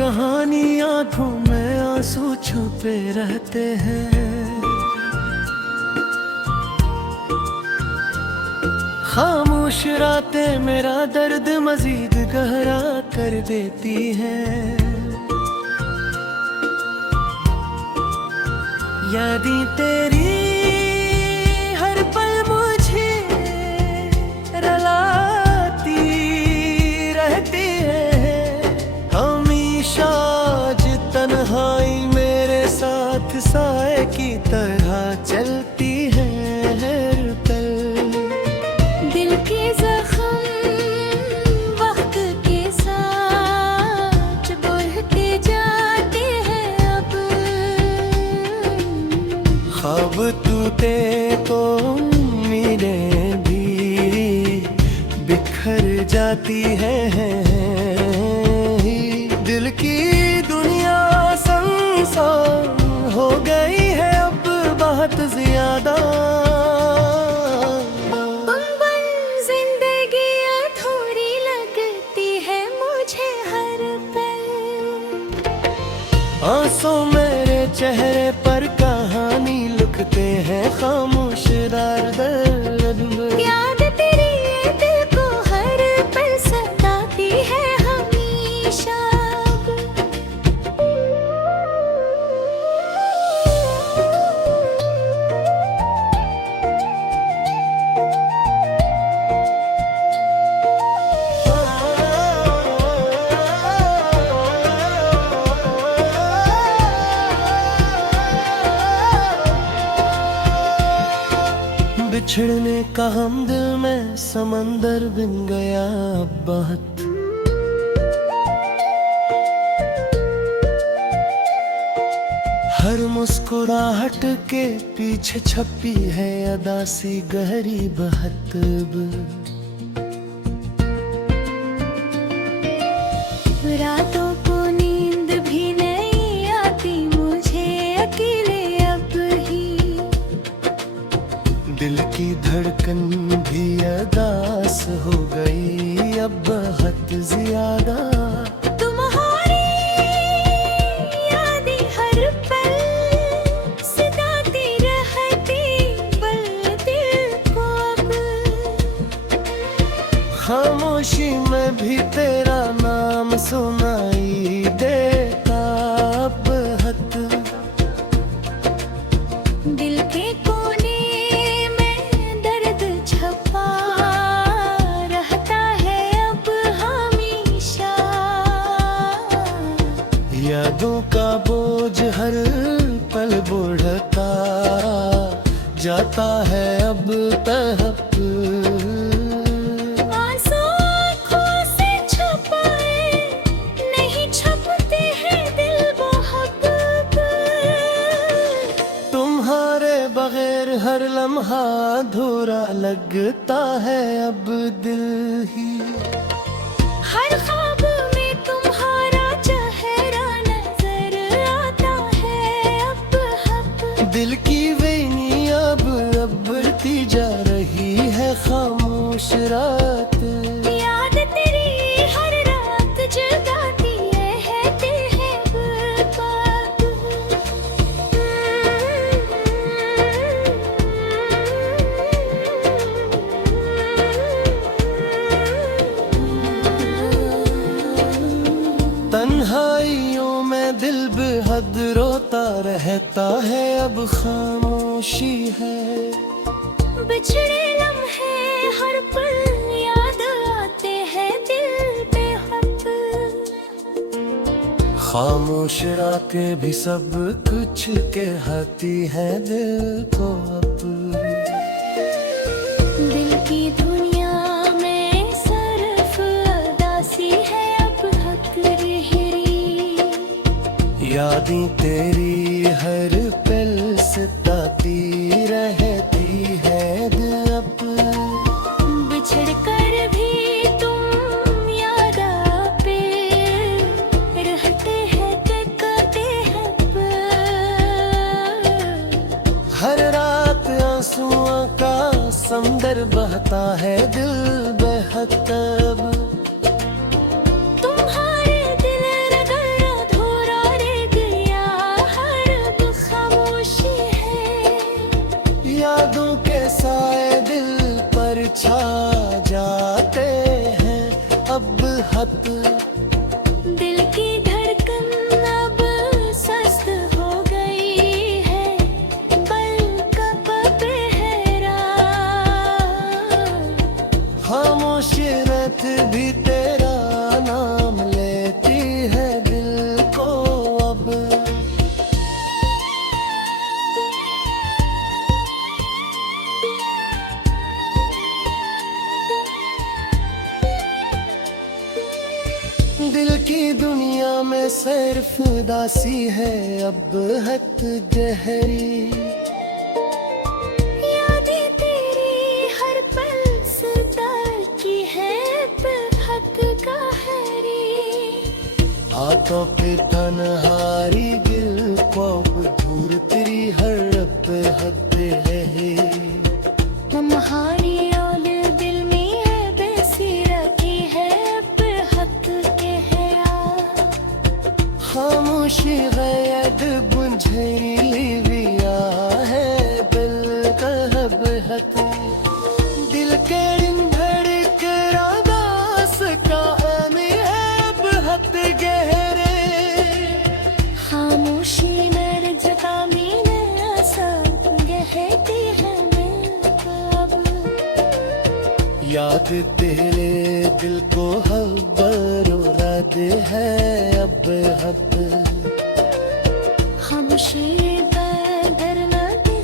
कहानी आंखों में आंसू छुपे रहते हैं। खामोश रातें मेरा दर्द मजीद गहरा कर देती हैं। यादें तेरी हर पल मुझे रुलाती रहती है। हमेशा आज तन्हाई मेरे साथ साए की तरह चलती है। हर पल दिल के जख्म वक्त के साथ बढ़ते जाते हैं। अब ख्वाब टूटे तो उम्मीदें भी बिखर जाती हैं। दिल की दुनिया संसार हो गई है अब बहुत ज्यादा। जिंदगी अधूरी लगती है मुझे हर पल। आंसू मेरे चेहरे पर कहानी लिखते हैं खामोश दर्द। याद तेरी ये दिल को हर पल सताती है हमेशा। बिछड़ने का हम दिल में समंदर बन गया अब बहुत। हर मुस्कुराहट के पीछे छपी है अदासी गहरी बहत। रातों को नींद भी नहीं आती मुझे अकेले अब ही। दिल की धड़कन भी अदास हो गई अब बहुत ज्यादा। तुम्हारी यादें हर पल सताती रहती बल दिल को अब। खामोशी में भी तेरा नाम सुनाई देता अब हद। दिल के कोने में दर्द छपा रहता है अब हमेशा। यादों का बोझ हर पल बढ़ता जाता है अब तहप। आंसू आँखों से छुपाए नहीं छुपते हैं दिल मोहब्बत। तुम्हारे बगैर हर लम्हा अधूरा लगता है अब दिल ही। हर ख्वाब में तुम्हारा चेहरा नजर आता है अब। दिल की वेनी अब बढ़ती जा रही है खामोश रात। याद तेरी हर रात जगाती है बेबाक। तन्हाइयों में दिल बेहद रोता रहता है अब खामोशी है। बिछड़े लम्हे हर पल याद आते हैं दिल बेहद। खामोश रातें भी सब कुछ कहती हैं दिल को अब। दिल की दुनिया में सिर्फ अदासी है अब हक रहरी। यादें तेरी हर पल सताती रहती है दिल अब। बिछड़ कर भी तुम याद पे रहते हैं कहते हैं हर रात आंसुओं का समंदर बहता है दिल बेहद अब। तुम्हारे दिल रगड़ यादों के साए दिल पर छा जाते हैं अब हद। दिल की धड़कन अब सस्त हो गई है, पल का पहरा। खामोश रात भी तेरा नाम लेती है दिल को अब। दिल की दुनिया में सिर्फ दासी है अब हद गहरी। यादें तेरी हर पल सताती है बेहद गहरी। हाथों पे तन्हारी दिल को दूर तेरी हर पे हद है। तुम्हारी और दिल में है बेसी रखी है बेहद गहरा। खामोशी गैद बुझेली लिया है बिल कहब हद। दिल के धड़क रादास का आमी है बहुत गहरे। खामोशी मेरे जगामी ने असर कहती है मैं अब। याद तेरे दिल को खबर रद है अब हद। खामोशी बदर न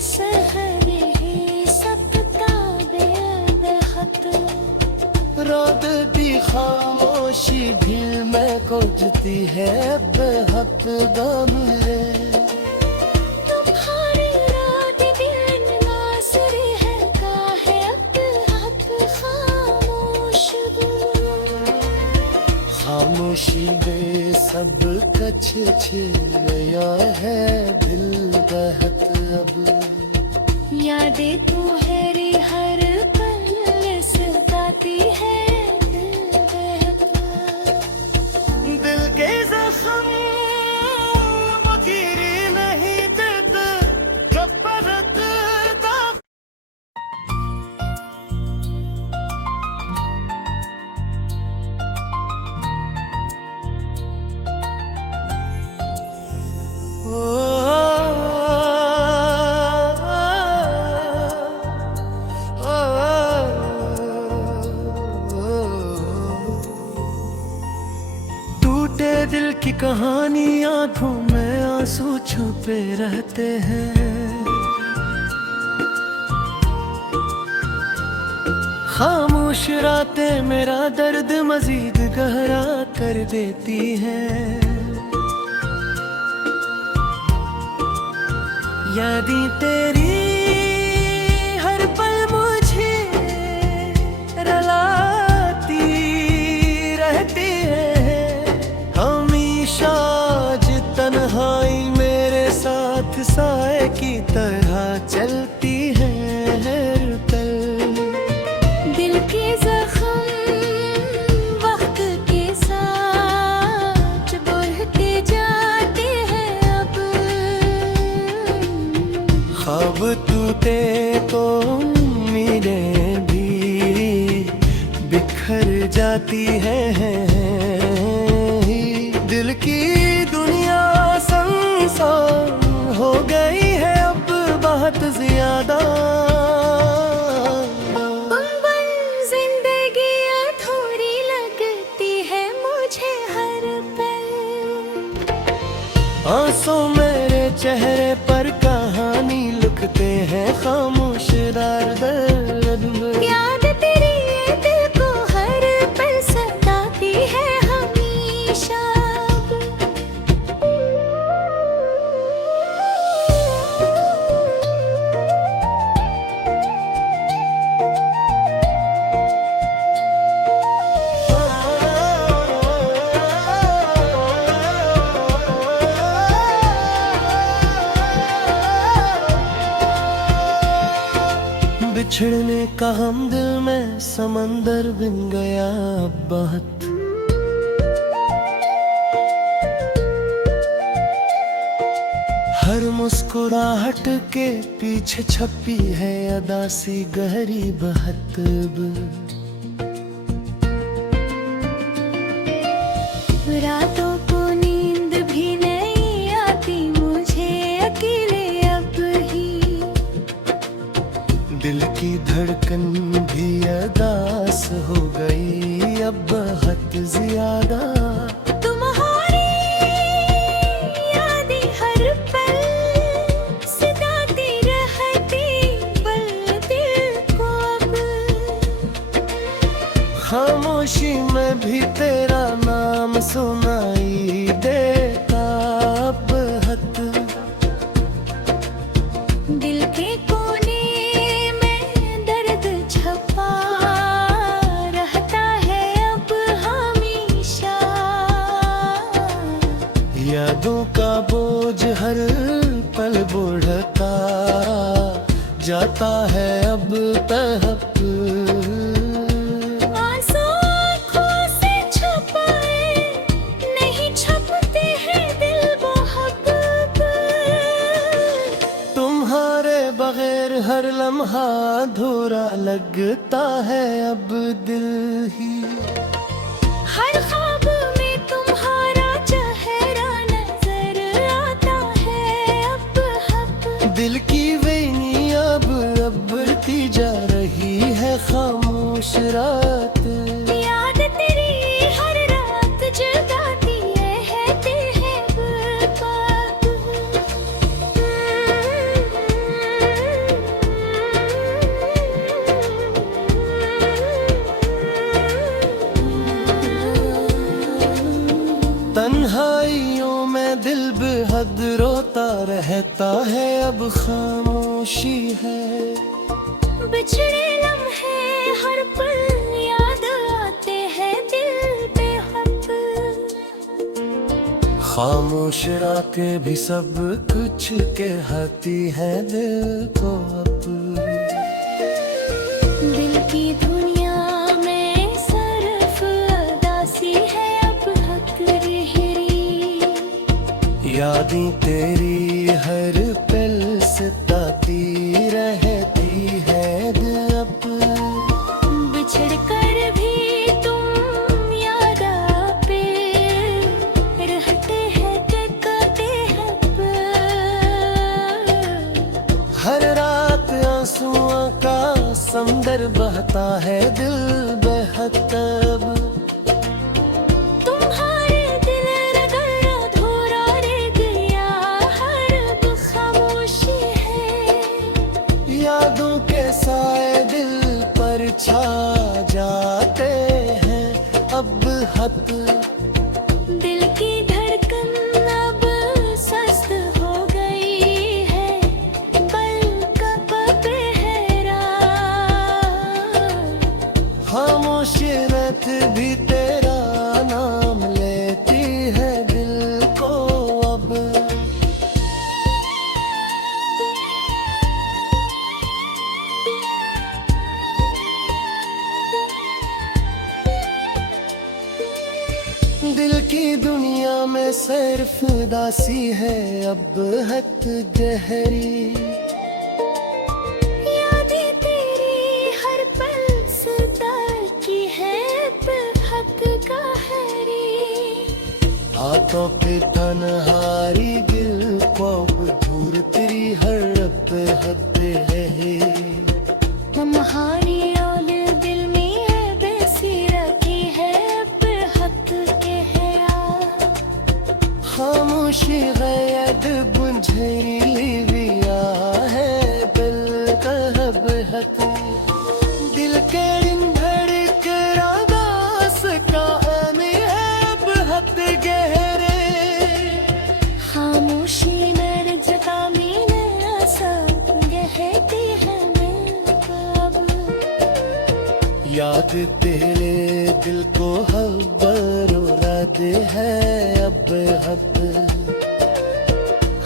सहरी सबका बेहद। रात दी खामोशी भी मैं खोजती है बेहद गम है। तुम्हारी रात दिल नासरी है काहे अब हद खामोश वो। खामोशी में सब कछ छिल गया है दिल बहत अब। यादें तुम्हारी हर पल सताती है दिल बेहद। दिल के जख्म मकीरी नहीं देते कब बरतता। टूटे दिल की कहानी आंखों में आंसू छुपे रहते हैं। खामोश रातें मेरा दर्द मजीद गहरा कर देती हैं। यादें तेरी हर पल मुझे रुलाती रहती है। हमेशा आज तन्हाई मेरे साथ साए की तरह चलती है हर पल। दिल के जख्म वक्त के साथ बढ़ते जाते हैं अब। ख्वाब टूटे तो उम्मीदें भी बिखर जाती हैं। दिल की दुनिया संसार हो गई है अब बहुत ज्यादा। गुनगुन जिंदगी अधूरी लगती है मुझे हर पल। आंसू मेरे चेहरे पर कहानी लिखते हैं खामोश दर्द। याद तेरी ये दिल को हर पल सताती है हमेशा। बिछड़ने का हम दिल में समंदर बन गया बहुत। हर मुस्कुराहट के पीछे छपी है अदासी गहरी बहतब। रातों को नींद भी नहीं आती मुझे अकेले अब ही। दिल की धड़कन भी अदास हो गई अब बहुत ज्यादा। तुम्हारी यादें हर पल सताती रहती बल दिल को अब। खामोशी में भी तेरा नाम सुनाई देता अब हद। दिल के कोने में दर्द छपा रहता है अब हमेशा। यादों का बोझ हर पल बढ़ता जाता है अब तहप। आंसू आँखों से छुपाए नहीं छुपते हैं दिल मोहब्बत। तुम्हारे बगैर हर लम्हा अधूरा लगता है अब दिल ही। हर ख्वाब में तुम्हारा चेहरा नजर आता है अब हक। दिल की वेनी अब बढ़ती जा रही है खामोश रात। याद तेरी हर रात जगाती है बेबाक। तन्हाइयों में दिल बेहद रोता रहता है अब खामोशी है। बिछड़े लम्हे हर पल याद आते हैं दिल पे हक। खामोश रातें भी सब कुछ कहती है दिल को अब। दिल की दुनिया में सिर्फ अदासी है अब हक रहरी। यादें तेरी हर पल सताती रहती है दिल अब। बिछड़ कर भी तुम याद पे रहते हैं कहते हैं हर रात आंसुओं का समंदर बहता है दिल बेहतब। तुम्हारे दिल रगड़ अधूरा रह गया हर अब खामोशी है। यादों के साए दिल पर छा जाते हैं अब हद। दिल की धड़कन अब सस्त हो गई है बल कब पहरा। खामोश रात भी तेरा नाम लेती है दिल को अब। दिल की दुनिया में सिर्फ उदासी है अब हद गहरी। यादें तेरी हर पल सताती है बेहक गहरी। हाथों पे तन्हारी दिल को दूर तेरी हर हद है। तुम्हारी और दिल में है बेसी रखी है बेहक गहरा। खामोशी गैद बुझेरी लिविया है बिल कहब हद। दिल के इन धड़क रागास का आने है अब हद गहरे। खामोशी मेरे जगह में सब कहती है अब। याद तेरे दिल को खबर रद है अब हद।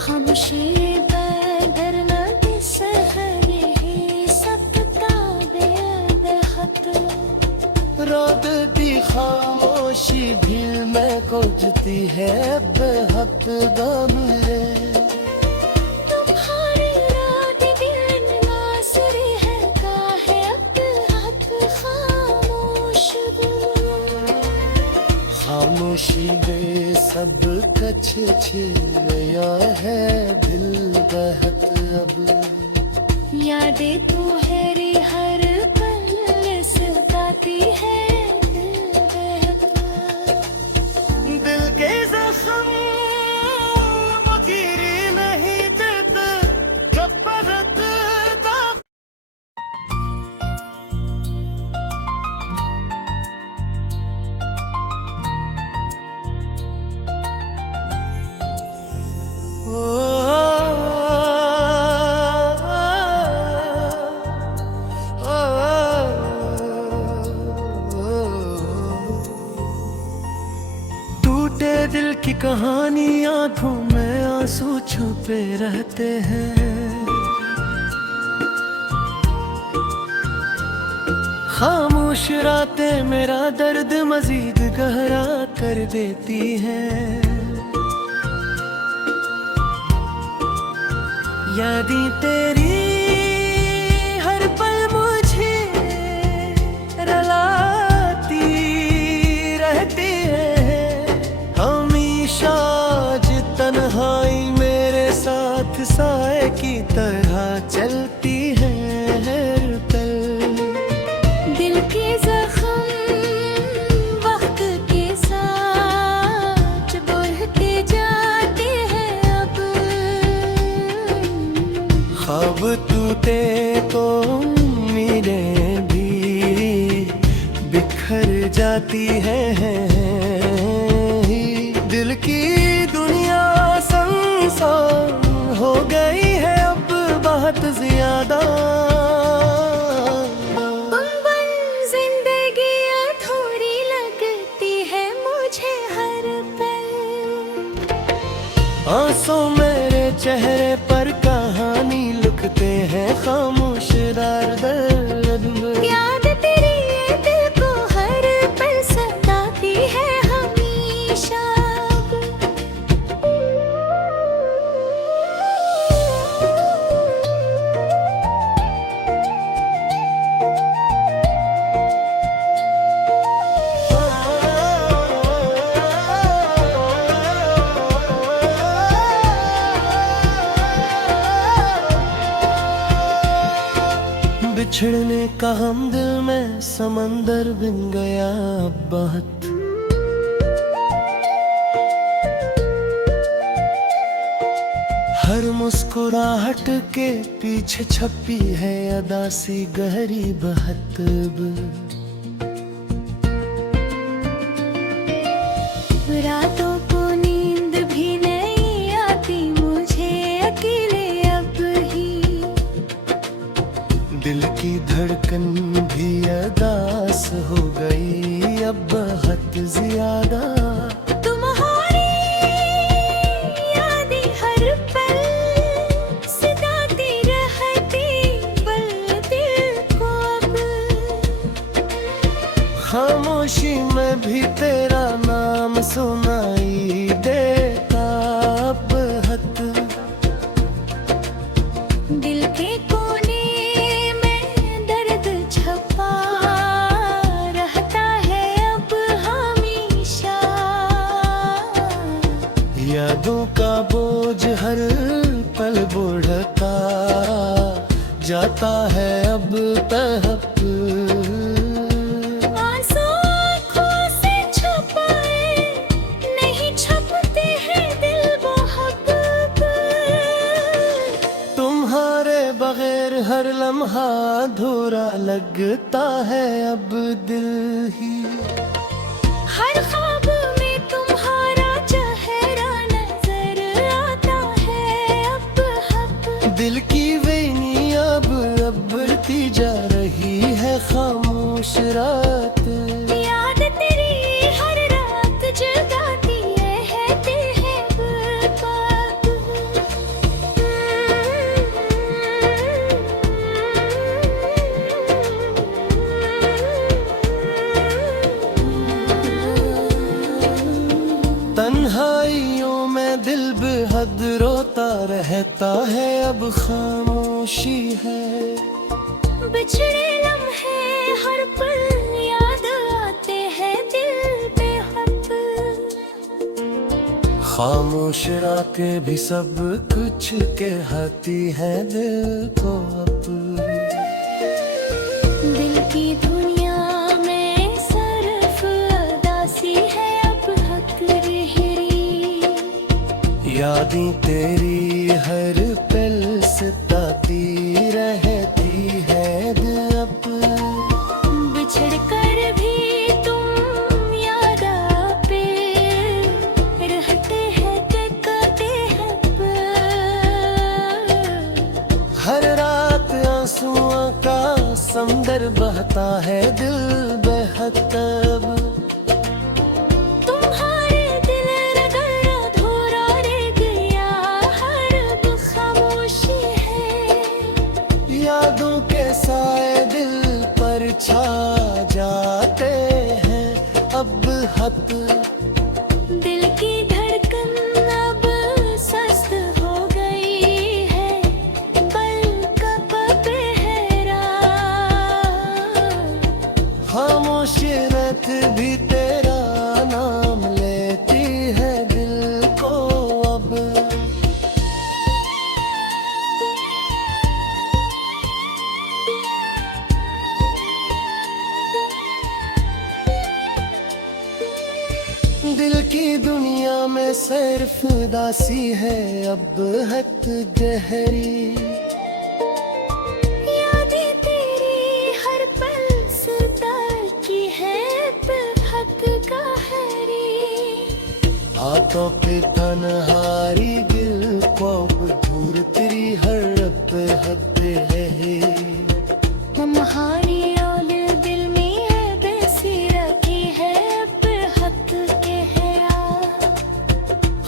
खामोशी बदर न सहरी ही सब का बेहद। रात दी खामोशी भीड़ में कुजती है अब हद गम है। अब कच्छ छिया है दिल बहत अब। यादें तुम्हारी हर पल सताती है दिल बहका। दिल के जख्म मुझे नहीं देते जब परतता। टूटे दिल की कहानी आंखों में आंसू छुपे रहते हैं। खामोश रातें मेरा दर्द मजीद गहरा कर देती हैं। यादें तेरी हर पल मुझे रुलाती रहती है। हमेशा आज तन्हाई मेरे साथ साए की तरह चलती है हर पल। दिल के जख्म वक्त के साथ बढ़ते जाते हैं अब। ख्वाब टूटे तो उम्मीदें भी बिखर जाती हैं। दिल की दुनिया संसार हो गई है अब बहुत ज्यादा। जिंदगी अधूरी लगती है मुझे हर पल। आंसू मेरे चेहरे पर कहानी लिखते हैं खामोश दर्द में। याद तेरी ये दिल को हर पल सताती है हमेशा। बिछड़ने का हम दिल में समंदर बन गया अब बहुत। हर मुस्कुराहट के पीछे छपी है अदासी गहरी बहत अब। रातों को नींद भी नहीं आती मुझे अकेले अब ही। दिल की धड़कन भी अदास हो गई अब बहुत ज्यादा। तुम्हारी यादें हर पल सताती रहती बल दिल को अब। खामोशी में भी तेरा नाम सुनाई देता अब हद। दिल के कोने में दर्द छपा रहता है अब हमेशा। यादों का बोझ हर पल बढ़ता जाता है अब तहप। आंसू आँखों से छुपाए नहीं छपते हैं दिल मोहब्बत। तुम्हारे बगैर हर लम्हा अधूरा लगता है अब दिल ही। हर ख्वाब में तुम्हारा चेहरा नजर आता है अब हक। दिल की वेनी अब बढ़ती जा रही है खामोश रात। याद तेरी हर रात जगाती है बेबाक। तन्हाइयों में दिल बेहद रोता रहता है अब खामोशी है। बिछड़े लम्हे हर पल याद आते हैं दिल पे हक। खामोश रातें भी सब कुछ कहती हैं दिल को अब। दिल की दुनिया में सिर्फ उदासी है अब हक रही। यादें तेरी हर पल सताती रहती है दिल अब। बिछड़ कर भी तुम याद पे रहते हैं कहते हैं हर रात आंसुओं का समंदर बहता है दिल बेहतब। तुम्हारे दिल रगड़ अधूरा रह गया हर अब खामोशी है। यादों के साए दिल पर छा जाते हैं अब हद। दिल की धड़कन अब सस्त हो गई है बल कब पहरा। खामोश रात भी तेरा नाम लेती है दिल को अब। दिल की दुनिया में सिर्फ उदासी है अब हद गहरी। यादें तेरी हर पल सताती है बेहक गहरी। हाथों पे तन्हारी दिल को दूर तेरी हर पे हद है। तुम्हारी ओल दिल में है बेसी रखी है बेहक गहरा।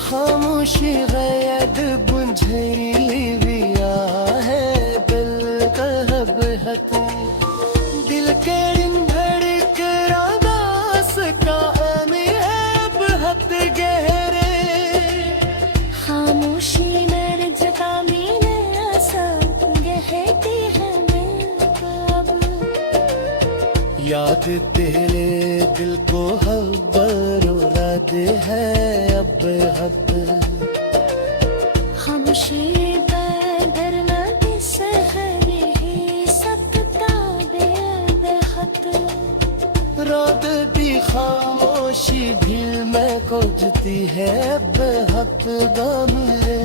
खामोशी गैद बुझरी लिया है बिल कहब हद। दिल के दिन धड़क रादास का हमें है बहुत गहरे। खामोशी में जगा मैंने आसा गहती है मैं कब। याद तेरे दिल को खबर रद है अब हद। खामोशी बदर में सहरे ही सपता बेहद। रात भी खामोशी भी में खोजती है अब हद गम है।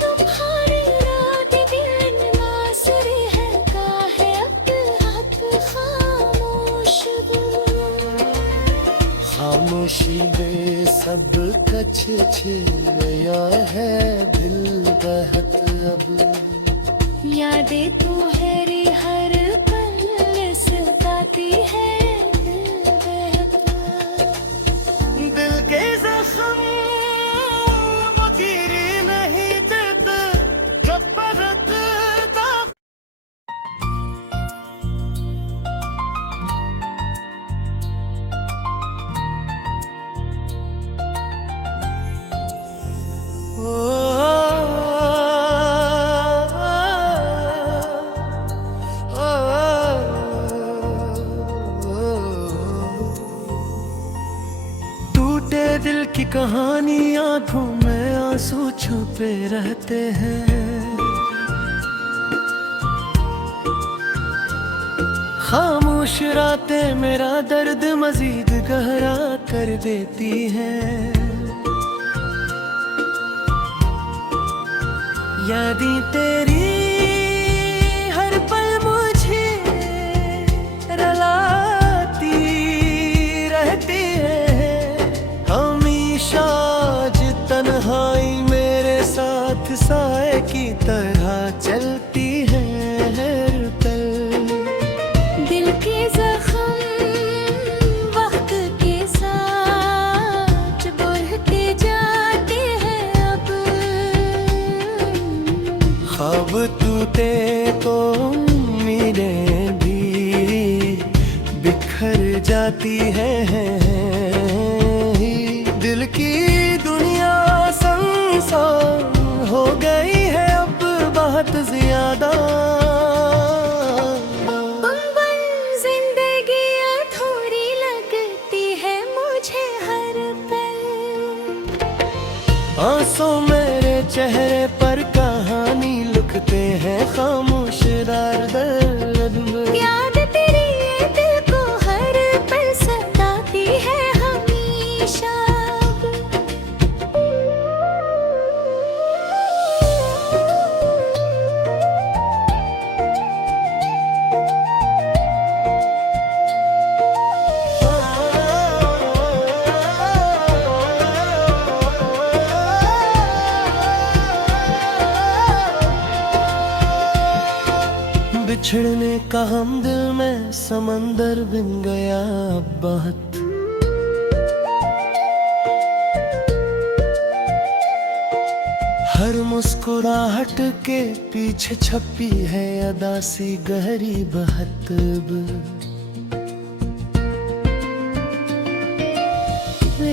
तुम्हारी रात दिन नासरी है काहे अब हद खामोश खामोशी में सब कछ छिल गया है दिल बहत अब। यादें तुम्हारी हर पल सताती है दिल बेहद। दिल के जख्म मुझे नहीं देते जब बरतता। टूटे दिल की कहानी आंखों में आंसू छुपे रहते हैं। खामोश रातें मेरा दर्द मजीद गहरा कर देती हैं। यादें तेरी हर पल मुझे रलाती रहती है। हमेशा आज तन्हाई मेरे साथ साए की तरह चलती है हर पल। दिल के जख्म वक्त के साथ बढ़ते जाते हैं अब। ख्वाब टूटे तो उम्मीदें भी बिखर जाती हैं। दिल की दुनिया संसार हो गई है अब बहुत ज्यादा। जिंदगी अधूरी लगती है मुझे हर पल। होते हैं खामोश दर्द। याद तेरी ये दिल को हर पल सताती है हमेशा। बिछड़ने का हम दिल में समंदर बन गया अब बहुत। हर मुस्कुराहट के पीछे छपी है अदा सी गहरी बहत।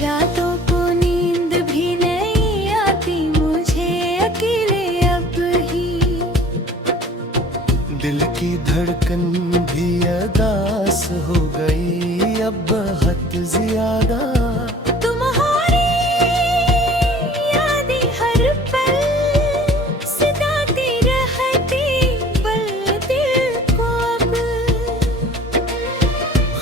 रातों को नींद भी नहीं आती मुझे अकेले अब ही। दिल की धड़कन भी अदास हो गई अब बहुत ज्यादा। तुम्हारी यादें हर पल सताती रहती पल दिल को अब।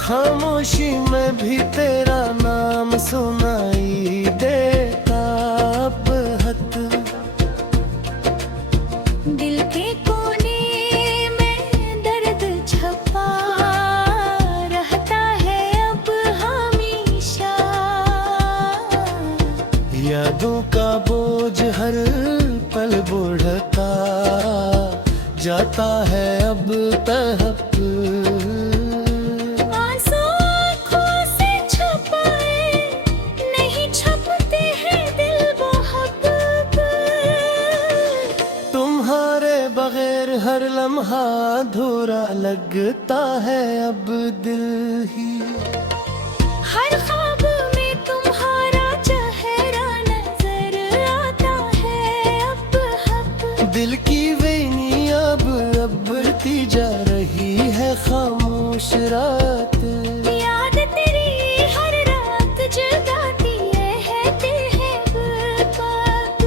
खामोशी में भी तेरा नाम सुनाई देता अब हत। दिल के कोने में दर्द छपा रहता है अब हमेशा। यादों का बोझ हर पल बढ़ता जाता है अब तहप। आंसू आँखों से छुपाए नहीं छपते हैं दिल मोहब्बत। तुम्हारे बगैर हर लम्हा अधूरा लगता है अब दिल ही। हर ख्वाब में तुम्हारा चेहरा नजर आता है अब हक। दिल की वेनी अब बढ़ती जा रही है खामोश रात। याद तेरी हर रात जगाती है गुरबात।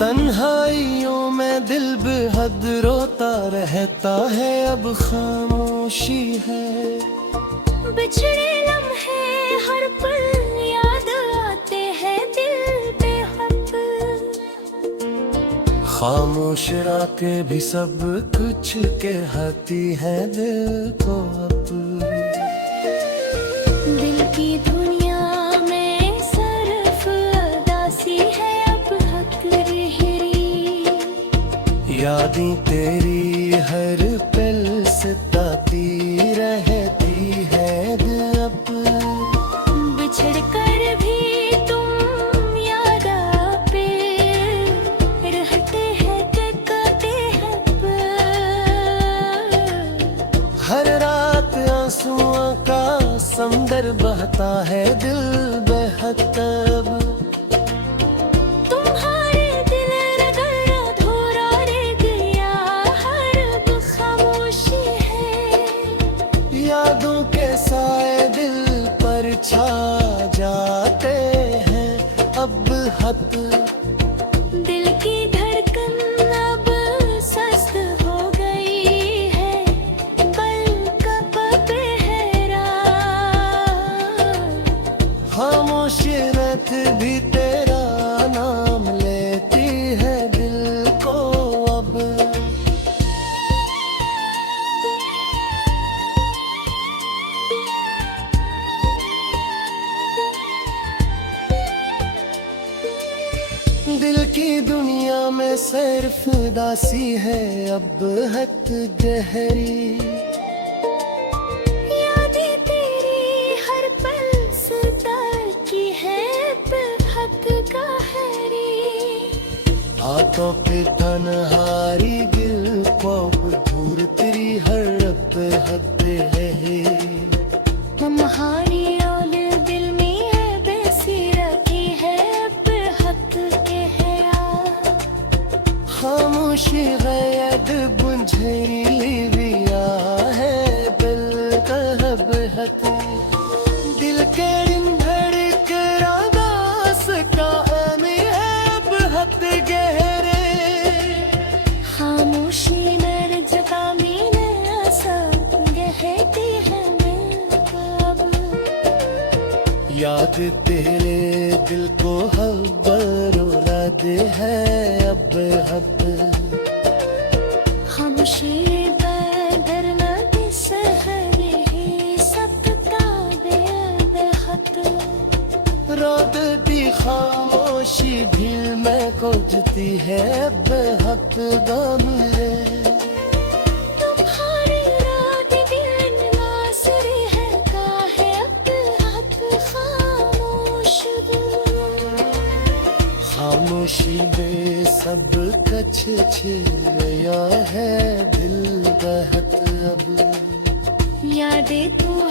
तन्हाइयों में दिल बेहद रोता रहता है अब खामोशी है। बिछड़े लम्हे हर पल याद आते हैं दिल बेहद। खामोश रातें भी सब कुछ कहती हैं दिल को अब। दिल की दुनिया में सिर्फ अदासी है अब हक रहरी। यादें तेरी हर पल सताती रहती है दिल अब। बिछड़ कर भी तुम याद पे रहते हैं कहते हैं हर रात आंसुओं का समंदर बहता है दिल बेहतब। तुम्हारे दिल रगड़ अधूरा रह गया हर अब खामोशी है। यादों के साए दिल पर छा जाते हैं अब हद। दिल की धड़कन अब सस्त हो गई है बल कब पहरा। खामोश रात भी तेरा नाम लेती है दिल को अब। दिल की दुनिया में सिर्फ उदासी है अब हद गहरी। यादें तेरी हर पल सताती है बेहद गहरी। हाथों पे तन्हारी दिल को दूर तेरी हर पे हद है। तुम्हारी याद दिल में है बसी रखी है बेहद गहरा। खामोशी गैद बुझेरी लिया है याद तेरे दिल को खबर दे है अब हमशीर बदर नदी सहरे ही सबका बेअदहत रात दी खामोशी भी मैं खोजती है बेहद गम है तुम्हारी रात दिल नासरी है काहे अब खामोश खामोशी में सब कछ गया है दिल बहत अब यादें तू